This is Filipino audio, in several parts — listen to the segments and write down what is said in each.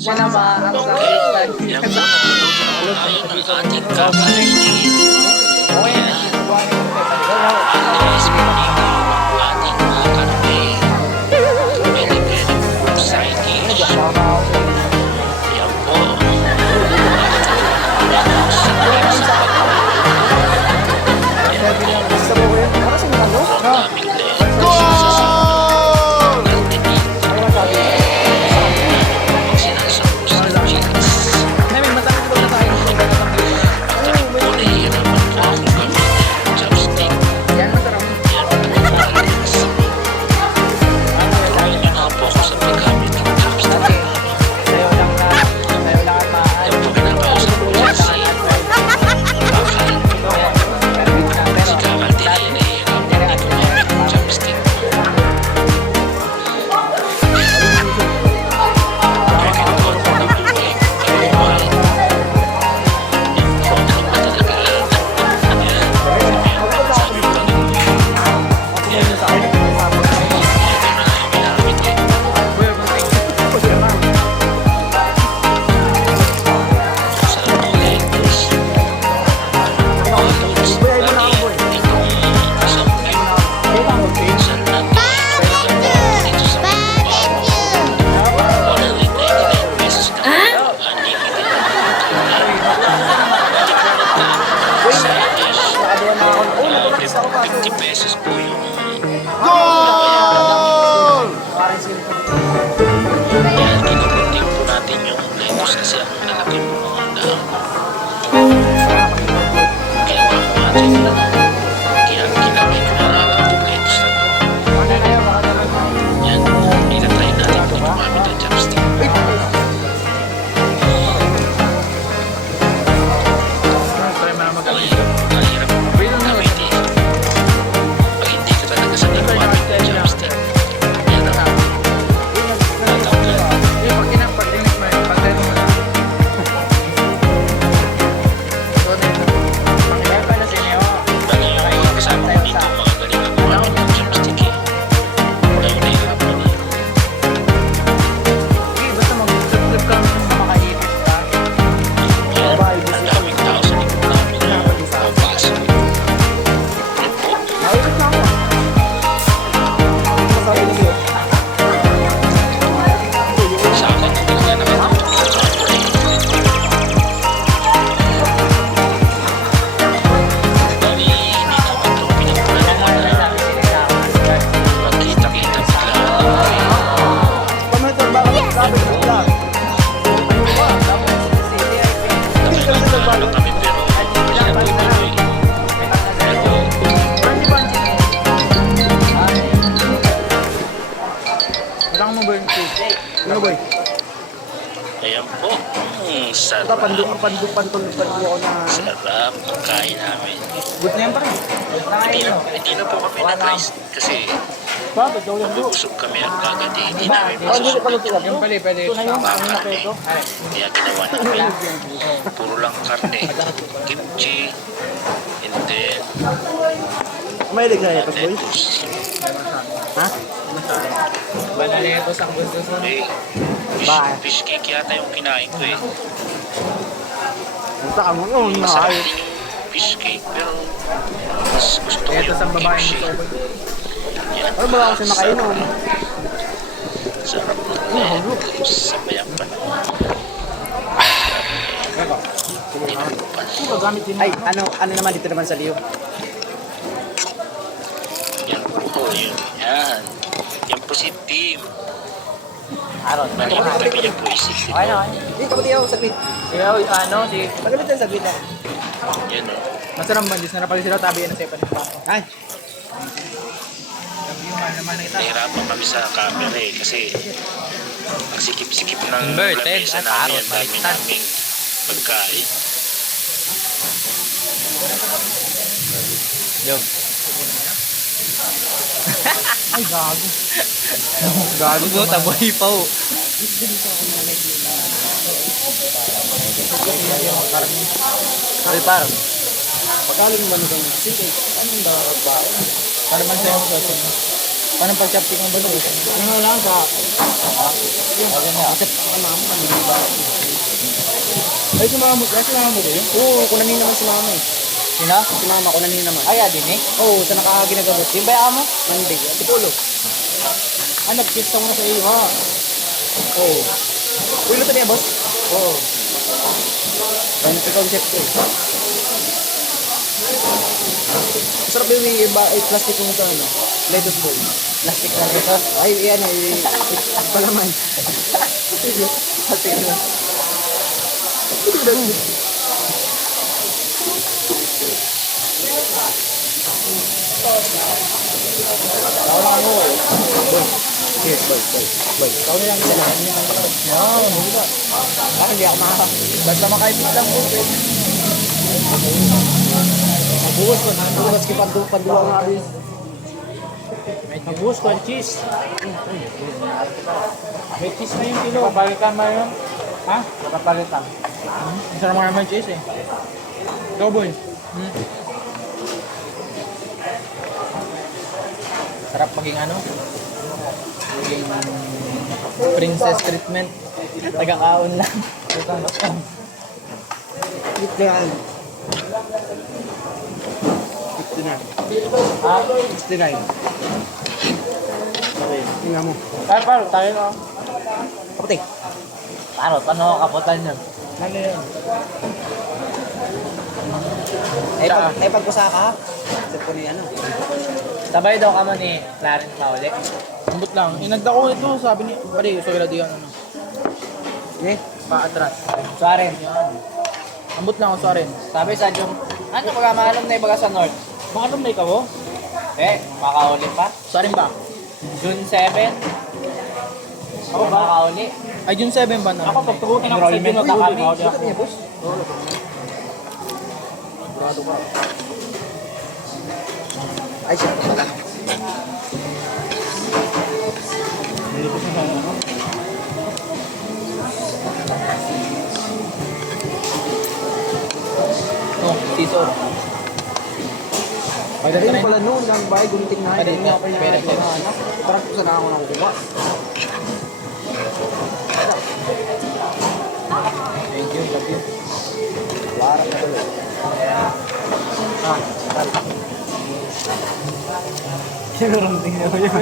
Panama ang Mm, Ito, sarap. pandu, pandu, pandu, pandu ako na... Sarap ang kain namin. Good na yan pa rin. Hindi na, hindi na po kami nag-rice kasi Bakit? Busog kami at agad eh. Hindi namin Oh, masusunod. pala Yung pala, pwede. Ito na yung ano na Karne. ito. Ay, Kaya ginawa namin. Puro lang karne. Kimchi. And then, Mahilig na ito, boy. Ha? Banaletos ang gusto sa... Fish, fish cake yata yung kinain ko eh. Ka mo, oh, din yung fish cake pero mas gusto ko Ito yung sa babae. Yan ang Ano ba ako siya nakainom? Sarap ng lettuce. Sabayan pa ng tinangkupan. gamit din. Ay, ano, ano naman dito naman sa Leo? Yan po, yun. Yan. Yan po si Tim. Aron. Bali, yung tabi niya po si Tim. Ay, ay. Hindi, kapati ako saglit. Kaya, ano, di... Magalit tayo saglit na. Yan o. Masarap ba? Diyos na napali sila, tabi yan na sa ipan. Ay. naman na kita. Nahirapan kami sa camera eh kasi ang sikip-sikip ng Inverted lamesa namin. Ang dami naming pagkain. Yo. Ay, gago. gago. Gago, taboy pa oh. Ay, par. Pagaling man ng sige. Anong ba? Para man sa'yo sa Paano pag-chopstick ng balon? Ano lang ano, Ay, sumama mo. Ay, sumama mo din? Oo, kunanin naman sumama eh. Sino? Sumama, kunanin naman. Ay, din eh. Oo, sa nakaginagagot. Yung ba mo? Monday. At pulo. Ah, nag-kiss ako na sa iyo, ha? Oo. Uy, luto niya, boss? Oo. Ay, nagka-concept ko eh. Masarap yung iba, ay plastic yung ito, ano? Lettuce bowl. Plastic na ito. Ay, yan ay, palaman. Plastic na. Ako lang ano eh. Boy. Boy, boy. Boy, ikaw na lang. Ano kanta? Yan, hula. Ah, hindi ako makakap. Basta makaibig lang po. Nabuhos ko na. Nabuhos ko pandu panduwa nga rin. Nabuhos ko ang cheese. May cheese na yung kilo. Kapalitan mo yun? Ha? Kapalitan. Naman naman cheese eh. Ikaw boy. Hmm. Sarap maging ano? Maging princess treatment. Taga-kaon lang. Hit na yan. 59. Ha? 69. Okay, tingnan mo. Kaya paro, tayo na. Kapatay. Paro, paano kaputan yun? Ano yun? Eh, pag, eh, pag kusaka? Sir ko ni ano? Sabay daw ka mo ni Clarence Mauli. Ambot lang. Inagda ko ito, sabi ni, pare, gusto kila diyan ano. Eh? Paatras. Suaren. Ambot lang ako sa rin. Sabi sa Jung, ano ka maalam na ibaga sa North? Mga ano may kawo? Eh, makauli pa. Sa rin ba? June 7. Ako ba? Makauli. Ay, June 7 ba na? Ako, pagtugutin ako sa June na kami. Bakit niya, boss? Ay, siya pala. Oh. Pagdating pala noon, ang bahay, gunting na. Hindi nga pa niya pwede. ito na. Parang kung saan ako nakukuha. Thank you, love you. Wala na tuloy. Siguro tingnan mo yung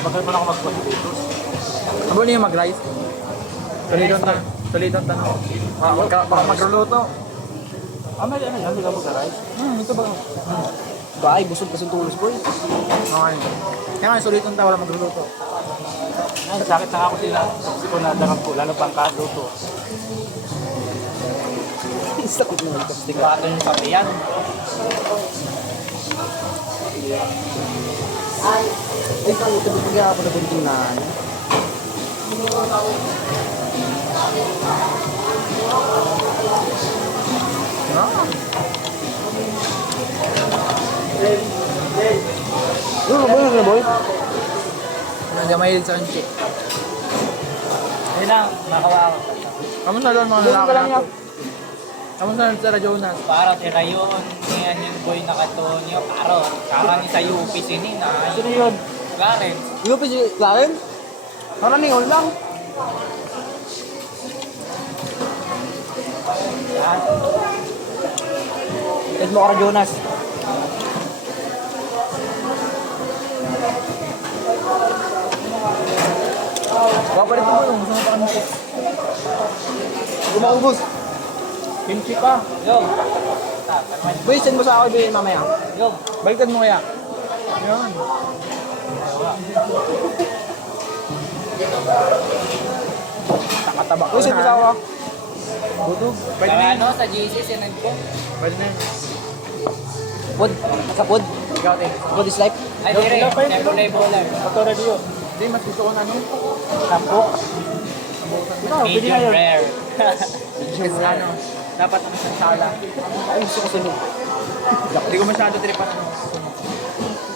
Bakit pa na ako mag-potatoes? Abo niyo mag-rice? Tulidon ta. Tulidon ta. Baka magka- baka magluluto. Ah, may ano yan? Hindi ka mag-rice? Hmm, ito ba? Bahay, busog kasi tulos, boy. Okay. Kaya nga, suliton ta, wala magluluto. Sakit na ako sila. Kasi ko nadarang po, lalo pang kaluto. Sakit naman kasi. Sigurado yung kape yan. Ay, kung ito bigyan ako na gunting na ano. No? Ba yun, boy? Hindi mahilig sa kanchi. Yun lang, nakawa Kamusta doon mga Doon lalaki ka lang? Kamusta sa Jonas? Para tira yun, niyan yung boy nakatonyo, paro. Kama ni sa UP sinin, ah. Sino yun? Clarence. Pa si Clarence? Parang ningon lang. Ted mo ka Jonas. Papalit mo yung gusto mo pa kami. Gumaubos. Kimchi pa. Yo. Boy, send mo sa ako boy mamaya. Yo. Baliktad mo kaya. Yun. Takataba ko Boy, send mo sa ako. Budog. Pwede na yun. ano, sa GC, sinend ko. Pwede na yun. Pod. Sa pod. Ikaw, te. Pod is life. Ay, dire, never play bowler. Katulad yun. Hindi, mas gusto ko na ano. Sampo. Ikaw, pwede na Medium rare. Ang isang sala. Ay, gusto ko sunog. Hindi ko masyado tripan ano.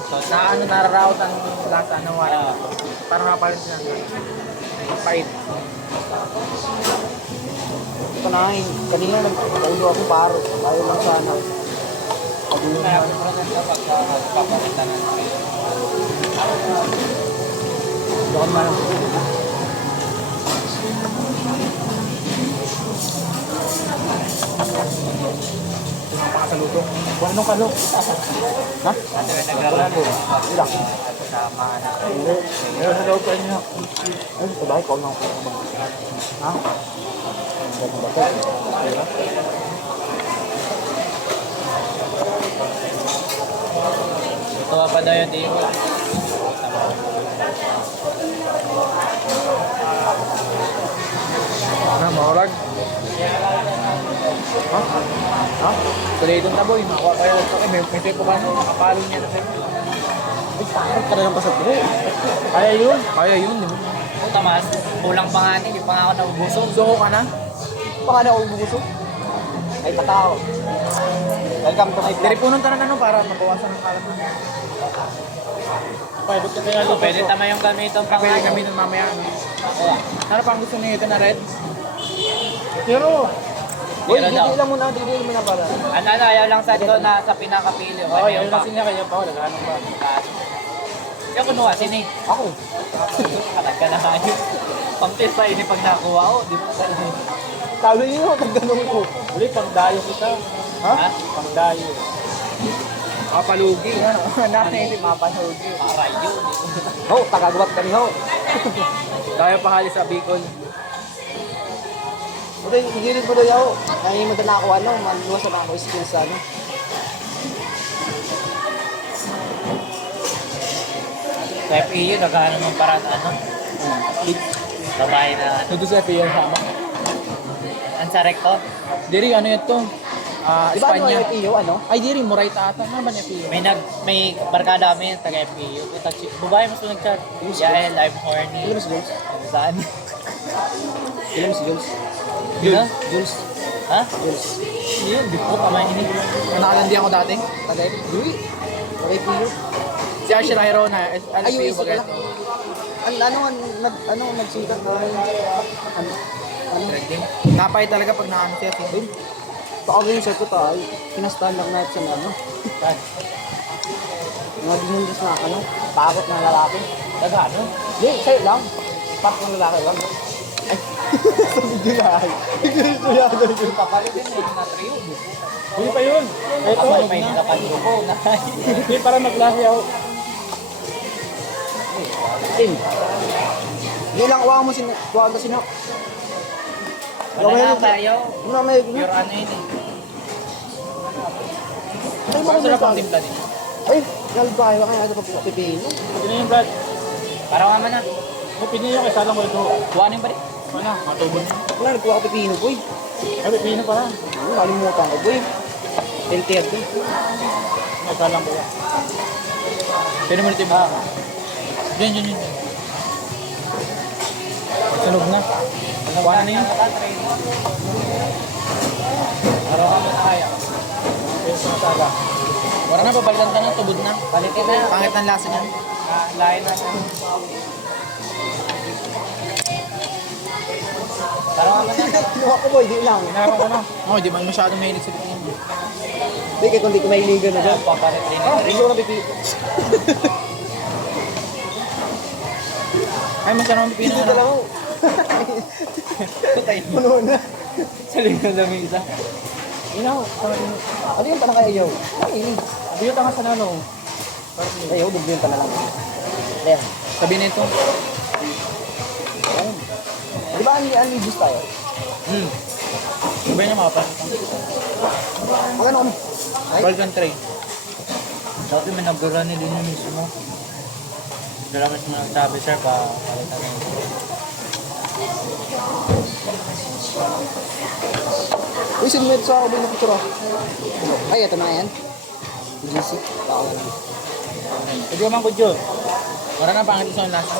So, na ano, nararaot ang lasa ng wala. Ah. Parang napalit siya. Pait. Ito na, eh. kanina nagpaulo ako paro. Ayaw lang sana. Pagulong na. ako na sa pagkakapalitan ng Baka naman ang Pakasaluto. Kung anong kalo? Ha? Wala ko. Ilang? Hindi. Meron sa loob pa niyo. Ay, sa bahay ko lang. Ha? Ito? Pa daw yung timo. Ano, maurag? Ha? Ha? Tuloy itong taboy. Makuha yun. Okay, may, may tipo ka no. Nakapalo niya na sa'yo. Ay, parang ka na lang pasag bro. Kaya yun. Kaya yun, di ba? Puta mas, kulang pa nga hindi pa nga ako nabubusog. Suko ka na? Baka na ako bubusog. Ay, patao. Welcome to my vlog. Dari punong tanan ano para mabawasan ang kalat mo. Okay, ba't ka kaya So, pwede tama yung gamiton pa Pwede kami nun mamaya. Ano? Ano pang gusto niyo ito na red? Pero, Uy, didi daw. lang muna, didi lang muna pala. Ano, ano, ayaw lang sa ito na sa pinakapili. oh, yun na sinya kaya pa, nagano pa. Yung kunuha, sini. Ako. Kalag ka na kayo. Pang-test pa ini pag nakuha ko. Di ba talaga? Talo yun ako, ganun ko. Uli, pangdayo kita. Ha? Pangdayo. Kapalugi. Nasa hindi mapalugi. Para yun. Ho, tagagawat kami ho. Tayo pa hali sa Bicol. Ito, higilit mo daw yaw. Kaya yung maganda ako, ano, maluwas na ako skills sa ano. Sa FEU, naghahanap ng parang ano. Babae na ano. Ito sa FPL sama. Ang sa recto. Diri, ano ito? Ah, Di ba ano Espanya. yung iyo, ano? Ay, diri, Moray ata. Ano ba niya FPL? May nag may barkada kami taga FEU. Puta chi. Babae mas nag-chat. Yael, I'm horny. Ilan mo si Jules? Saan? Ilan mo si Jules? Dino? Jules. Ha? Jules. Yun, di ko kamay ini. Nakalandi ako dati. Tagay. Uy. Tagay piyo. Si Asher Hiro na Ay, LPU yung ba isa pala. Ano, ano, nag, ano, nagsikat na ano, ano, Napay talaga pag naano siya. Baka ganyan sir ko tayo. Kinastahan lang natin sa ano. Mga dimundas na ano, takot na lalaki. Nagano? Hindi, sa'yo lang. Pak ng lalaki lang. Sa video na ay. Gusto niya ako doon. Kapalit din eh, na trio. Hindi pa yun. Ito, Ako may nakapanyo ko. Hindi para maglahi ako. Tim. Hindi lang, huwag mo sin... Huwag mo sin... Wala na tayo. Ano may... Pure ano yun eh. Ay, sila pang timpla din. Ay, nalbahay ka kaya ito pa pipihin mo. Pwede na yung Brad. Parang naman na. Kung pwede nyo, kaysa lang ko ito. Kuha na yung balik. Ano, matubon nyo. Wala, nagkuha ko pipihin boy. Ay, pipino pa lang. Ano, Kalimutan ko, boy. Healthier boy. Kaysa lang ko yan. Pwede mo natin ba? Diyan, diyan, diyan. Sunog na. Kuha na yun. Araw na kaya. Yes, masaga. Wala na, babalitan ka na, tubod na. Balikin na. Pangit ng lasa niyan. Ah, Lain na. Parang na. Kinuha ko boy, di lang. Inaaraw ko na. Oh, di man masyadong mahilig sa bitin. Di, kaya kung di ko mahiligan na dyan. Papalit din. Oh, hindi ko na pipi. Ay, masarap ang pipino Hindi na. lang ako. Puno na. Sa likod ng isa. Inaw. Ano yung panang kaya yaw? Ay. Biyot ang sa nalo. Ayaw, dublo yung panang lang. Ayan. Sabi nito. Ang ang juice tayo? Hmm. Iba niya makapas. Ang ano kami? Balkan tray. Dati may nag-run din yung mismo. Salamat mo lang sabi, sir, pa palitan yun. Uy, sinunod sa ako ba yung picture ah? Ay, ito na yan. GC. Baka lang. Pwede ko man Joe. Wala na pangit sa lasa.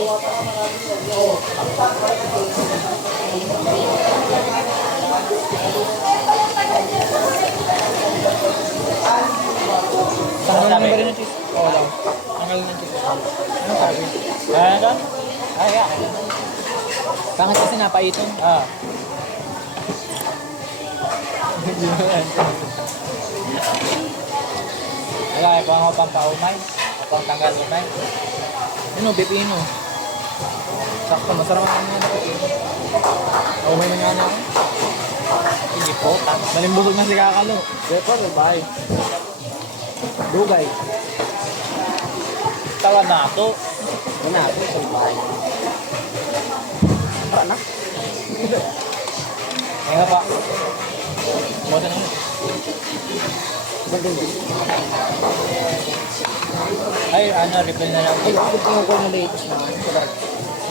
Tanggal na ba rin ng cheese? Oo lang. Tanggal ng cheese. Ano sabi? Kaya ka? Kaya. Pangit kasi napaiton. Ah. Kaya pa ako pang kaumay. Pang tanggal umay. Ano, pipino. Sakto, masarap ang mga pipino. Oh, may mga ano. Hindi po. Malimbusog na si Kakalo. Repo, bye. Dugay. Tawa na ako. Wala, repo, bye. Para na. Kaya pa. Buwan na din. Ay, ano, reply na lang. Ay, ako ko na. ano, sa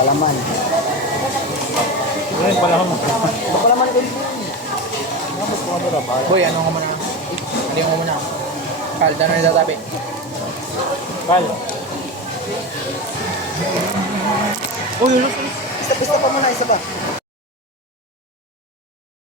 tala. Si Romsini. Palaman. Ngayon pala mo. Palaman din. Boy, ano ko muna? Hindi ko muna. Kal, dano na tatabi. Kal. Uy, pista, pista pa muna, isa pa.